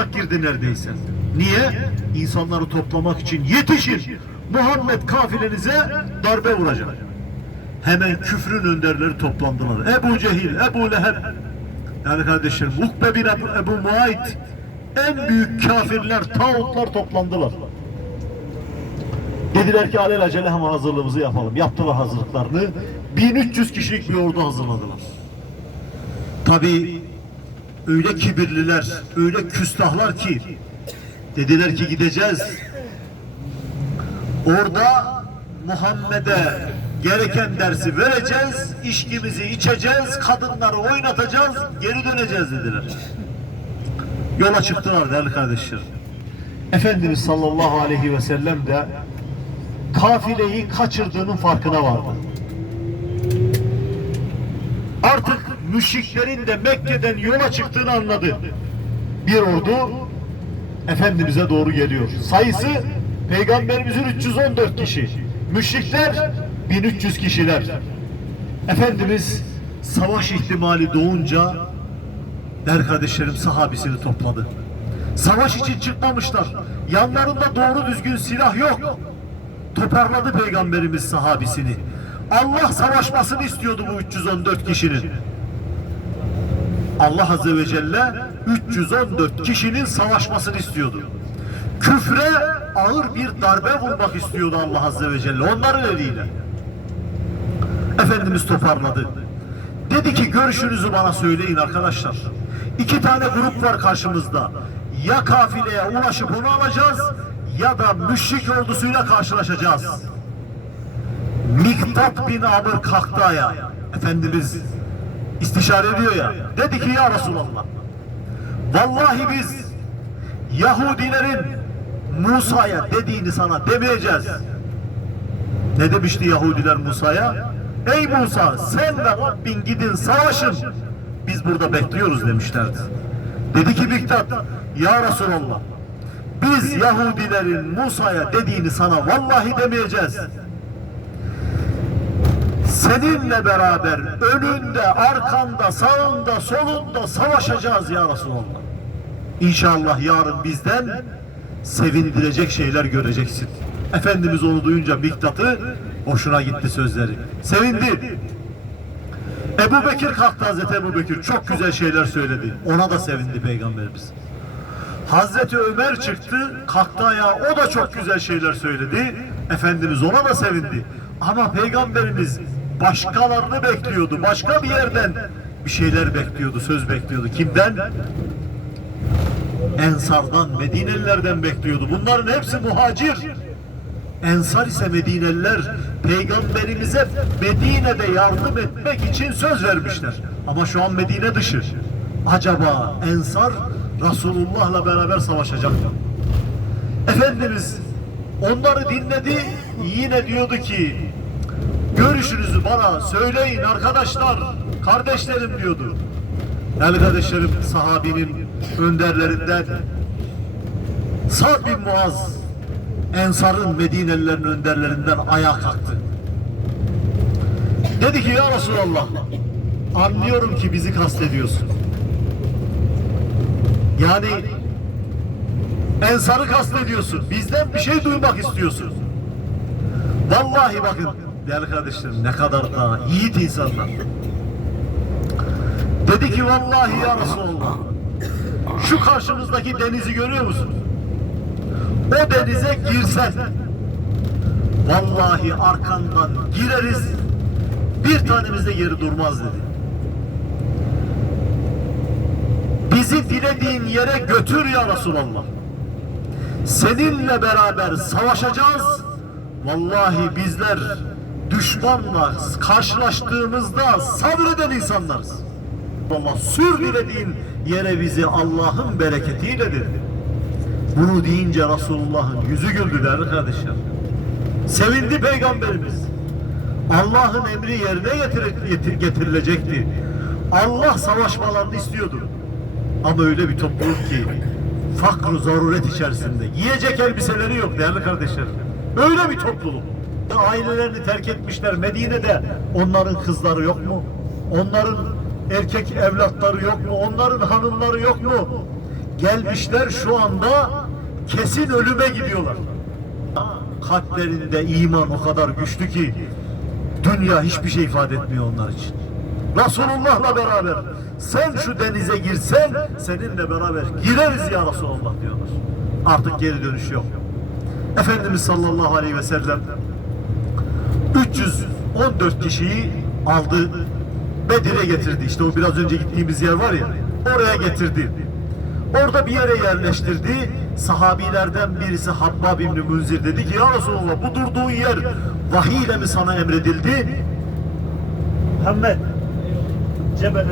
tırnak girdi neredeyse. Niye? İnsanları toplamak için yetişin. Muhammed kafilenize darbe vuracak. Hemen küfrün önderleri toplandılar. Ebu Cehil, Ebu Leheb. Yani kardeşlerim Ukbe bin Ebu, Ebu Muayt en büyük kafirler, tağutlar toplandılar. Dediler ki alelacele hemen hazırlığımızı yapalım. Yaptılar hazırlıklarını. 1300 kişilik bir ordu hazırladılar. Tabi öyle kibirliler, öyle küstahlar ki dediler ki gideceğiz. Orada Muhammed'e gereken dersi vereceğiz, içkimizi içeceğiz, kadınları oynatacağız, geri döneceğiz dediler. Yola çıktılar değerli kardeşler. Efendimiz sallallahu aleyhi ve sellem de kafileyi kaçırdığının farkına vardı. Artık müşriklerin de Mekke'den yola çıktığını anladı. Bir ordu Efendimiz'e doğru geliyor. Sayısı Peygamberimizin 314 kişi. Müşrikler 1300 kişiler. Efendimiz savaş ihtimali doğunca der kardeşlerim sahabisini topladı. Savaş için çıkmamışlar. Yanlarında doğru düzgün silah yok. Toparladı Peygamberimiz sahabisini. Allah savaşmasını istiyordu bu 314 kişinin. Allah Azze ve Celle 314 kişinin savaşmasını istiyordu. Küfre ağır bir darbe vurmak istiyordu Allah Azze ve Celle onların eliyle. Efendimiz toparladı. Dedi ki görüşünüzü bana söyleyin arkadaşlar. İki tane grup var karşımızda. Ya kafileye ulaşıp onu alacağız ya da müşrik ordusuyla karşılaşacağız. Miktat bin Amr kalktı ayağa. Efendimiz istişare ediyor ya. Dedi ki ya Resulallah. Vallahi biz Yahudilerin Musa'ya dediğini sana demeyeceğiz. Ne demişti Yahudiler Musa'ya? Ey Musa sen ve Rabbin gidin savaşın. Biz burada bekliyoruz demişlerdi. Dedi ki Miktat ya Resulallah biz Yahudilerin Musa'ya dediğini sana vallahi demeyeceğiz. Seninle beraber önünde, arkanda, sağında, solunda savaşacağız ya Resulallah. İnşallah yarın bizden sevindirecek şeyler göreceksin. Efendimiz onu duyunca Miktat'ı hoşuna gitti sözleri. Sevindi. Ebu Bekir kalktı Hazreti Ebu Bekir. Çok güzel şeyler söyledi. Ona da sevindi Peygamberimiz. Hazreti Ömer çıktı, kalktı ayağa, o da çok güzel şeyler söyledi. Efendimiz ona da sevindi. Ama Peygamberimiz başkalarını bekliyordu. Başka bir yerden bir şeyler bekliyordu, söz bekliyordu. Kimden? Ensardan, Medinelilerden bekliyordu. Bunların hepsi muhacir. Ensar ise Medineliler peygamberimize Medine'de yardım etmek için söz vermişler. Ama şu an Medine dışı. Acaba Ensar Resulullah'la beraber savaşacak mı? Efendimiz onları dinledi yine diyordu ki görüşünüzü bana söyleyin arkadaşlar kardeşlerim diyordu. Yani kardeşlerim sahabinin önderlerinden Sa'd bin Muaz Ensar'ın Medinelilerin önderlerinden ayağa kalktı. Dedi ki ya Resulallah anlıyorum ki bizi kastediyorsun. Yani Ensar'ı kastediyorsun. Bizden bir şey duymak istiyorsun. Vallahi bakın değerli kardeşlerim ne kadar da yiğit insanlar. Dedi ki vallahi ya Resulallah şu karşımızdaki denizi görüyor musun? O denize girsen vallahi arkandan gireriz bir tanemiz de yeri durmaz dedi. Bizi dilediğin yere götür ya Resulallah. Seninle beraber savaşacağız. Vallahi bizler düşmanla karşılaştığımızda sabreden insanlarız. Allah sür yere bizi Allah'ın bereketiyle dedi. Bunu deyince Resulullah'ın yüzü güldü değerli kardeşler. Sevindi Peygamberimiz. Allah'ın emri yerine getir- getir- getirilecekti. Allah savaşmalarını istiyordu. Ama öyle bir topluluk ki fakr zaruret içerisinde. Yiyecek elbiseleri yok değerli kardeşler. Öyle bir topluluk. Ailelerini terk etmişler Medine'de. Onların kızları yok mu? Onların erkek evlatları yok mu? Onların hanımları yok mu? gelmişler şu anda kesin ölüme gidiyorlar. Kalplerinde iman o kadar güçlü ki dünya hiçbir şey ifade etmiyor onlar için. Resulullah'la beraber sen şu denize girsen seninle beraber gireriz ya Resulullah diyorlar. Artık geri dönüş yok. Efendimiz sallallahu aleyhi ve sellem 314 kişiyi aldı Bedir'e getirdi. İşte o biraz önce gittiğimiz yer var ya oraya getirdi. Orada bir yere yerleştirdi. Sahabilerden birisi Habbab İbni Münzir dedi ki ya Resulullah bu durduğun yer vahiy ile mi sana emredildi? Muhammed Cebel